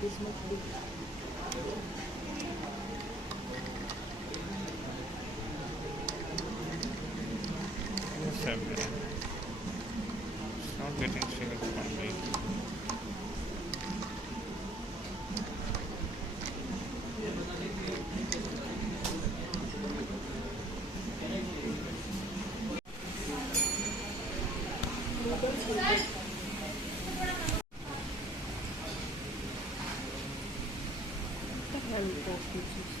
this much big. 7. It's not getting shared from me. What the hell is that?